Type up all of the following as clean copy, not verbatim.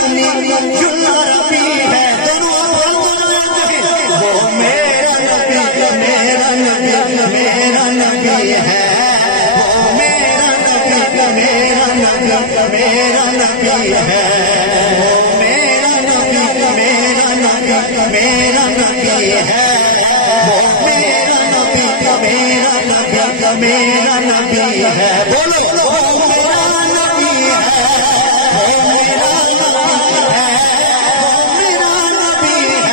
نبی ہے، دونوں وہ میرا نبی، میرا نبی، میرا نبی ہے، وہ میرا نبی، میرا نبی، میرا نبی ہے، وہ میرا نبی، میرا نبی، میرا نبی ہے، وہ میرا نبی، میرا نبی، میرا نبی ہے، بولو وہ میرا نبی ہے، وہ میرا نبی ہے، وہ میرا نبی ہے،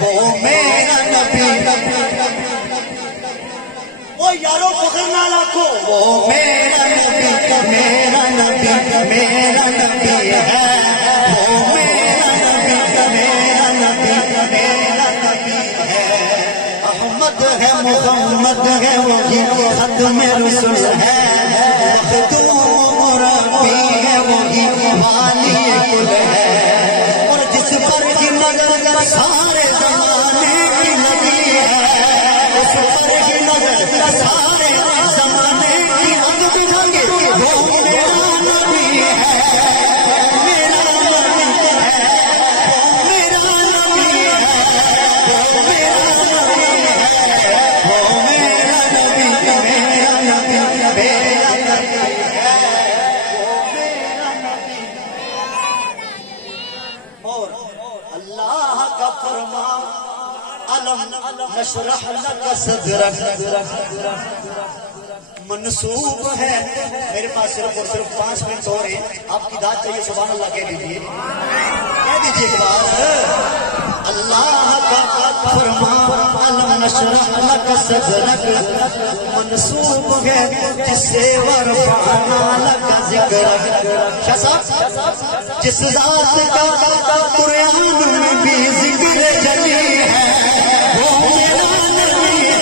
وہ میرا نبی، وہ یارو فخر نہ رکھو، وہ میرا نبی، میرا نبی، میرا نبی ہے، وہ میرا نبی، میرا نبی، میرا نبی ہے، احمد ہے، محمد ہے، وہی ختم رسول ہے، مخدوم مربی ہے، وہی والی کل ہے، اور جس پر کی نظر سارے زمانے کی لگی ہے، اس پر کی نظر سارے زمانے کی عدد لگے، وہ میرا نبی ہے، میرا نبی ہے، میرا نبی ہے، وہ میرا نبی ہے، وہ میرا نبی، میرا نبی، میرا نبی ہے، وہ میرا نبی۔ اور اللہ کا فرمان علم نشرح لک صدرک منصوب ہے، میرے پاس صرف اور صرف 5 منٹ اور ہیں، آپ کی داد چاہیے، سبحان اللہ کہہ دیجیے، کہہ دیجیے ایک بار، اللہ کا فرمان علم نشرح لک صدرک منصوب ہے، جس سے ورفعنا لک ذکرک، کیا صاحب، جس ذات کا قرآن میں بھی ذکر جلی ہے، وہ میرا نبی ہے،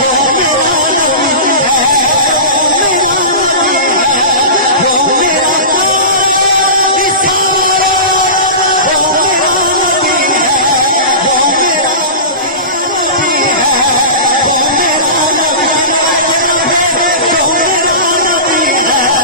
وہ میرا نبی ہے، وہ میرا نبی ہے، وہ میرا نبی ہے، وہ میرا نبی ہے، وہ میرا نبی ہے، وہ میرا نبی ہے، وہ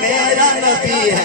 میرا نبی ہے،